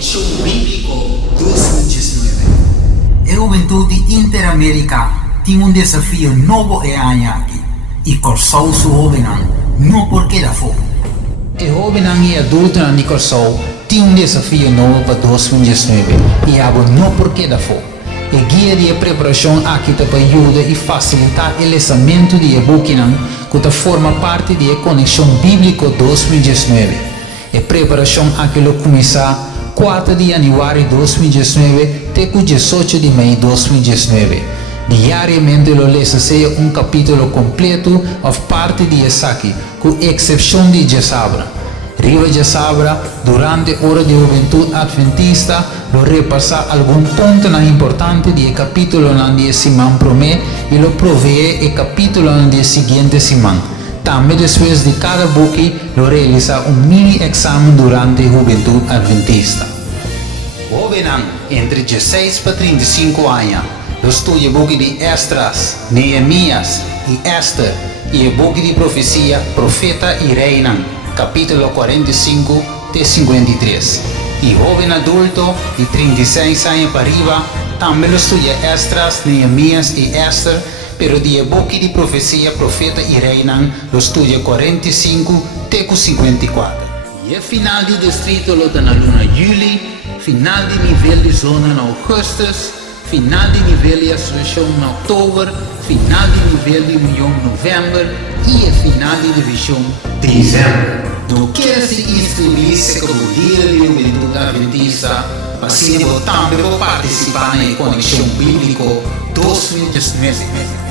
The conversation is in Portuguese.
Conexión Bíblico 2019. A Juventude Interamérica tem desafio novo e aqui e Corsou su jovenan não porque da fogo. A jovenan e adulto na Corsou tem desafio novo para 2019 e algo não porque da fogo. A guia de preparação aqui te ajuda e facilitar o lançamento de e-booking que forma parte da Conexão Bíblico 2019. A preparação aqui começa 4 de januário de 2019 até 18 de maio de 2019. Diariamente lo lees capítulo completo ou parte de Esaki, com exceção de Jesabra. Riva Jesabra, durante a hora de juventude adventista, lo repassa algum ponto importante do capítulo na dia semana promê e lo provee o capítulo na dia seguinte semana. Também depois de cada book, lo realiza mini exame durante a juventude adventista. Jovenan entre 16 para 35 anos, lo estudia o book de Esdras, Neemias e Esther e o book de profecia Profeta e Reina, capítulo 45 até 53. E jovem adulto de 36 anos para arriba também lo estudia Esdras, Neemias e Esther, pero de book de profecia Profeta e Reina lo estudia 45 até 54. E o final de distrito lo está na luna Juli, final de nível de zona em agosto, final de nível de associação em outubro, final de nível de união em novembro e o final de divisão em dezembro. Não quer se inscrever-se como dia de juventude adventista, assim você também pode participar na Conexão Bíblico 2019.